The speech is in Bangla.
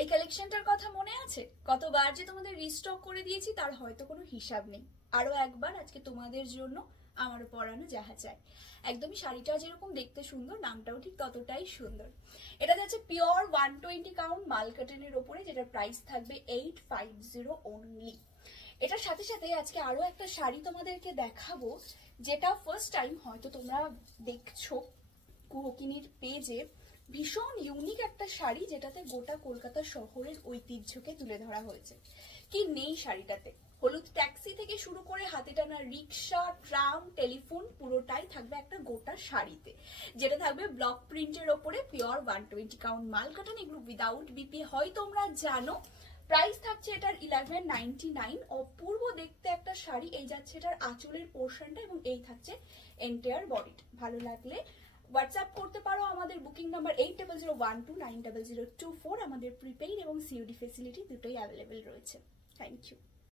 এই কালেকশনটার কথা মনে আছে? কতবার যে তোমাদের রিস্টক করে দিয়েছি তার হয়তো কোনো হিসাব নেই। আরো একবার আজকে তোমাদের জন্য আমারও পরানো যাহা চাই। একদমই শাড়িটা যেরকম দেখতে সুন্দর, নামটাও ঠিক ততটাই সুন্দর। এটা যাচ্ছে পিওর 120 কাউন্ট মাল কটনের ওপরে, যেটার প্রাইস থাকবে 850 অনলি। এটার সাথে সাথে আজকে আরো একটা শাড়ি তোমাদেরকে দেখাবো, যেটা ফার্স্ট টাইম হয়তো তোমরা দেখছো কুহকিনীর পেজে। ভীষণ ইউনিক একটা শাড়ি, যেটাতে গোটা কলকাতা শহরের ঐতিহ্যকে তুলে ধরা হয়েছে। কি নেই শাড়িটাতে? হলুদ ট্যাক্সি থেকে শুরু করে হাতে টানা রিক্সা, ট্রাম, টেলিফোন পুরোটাই থাকবে একটা গোটা শাড়িতে, যেটা থাকবে ব্লক প্রিন্টের ওপরে পিওর 120 কাউন্ট মাল কটন। এগুলো উইদাউট বিপি হয় তোমরা জানো। প্রাইস থাকছে এটার 1199। অপূর্ব দেখতে একটা শাড়ি। এই যাচ্ছে এটার আঁচলের পোর্শনটা এবং এই থাকছে এন্টায়ার বডিটা। ভালো লাগলে হোয়াটসঅ্যাপ করতে পারো আমাদের বুকিং নাম্বার 8001290024। আমাদের প্রিপেইড এবং সিওডি ফেসিলিটি দুটোই অ্যাভেলেবেল রয়েছে। Thank you.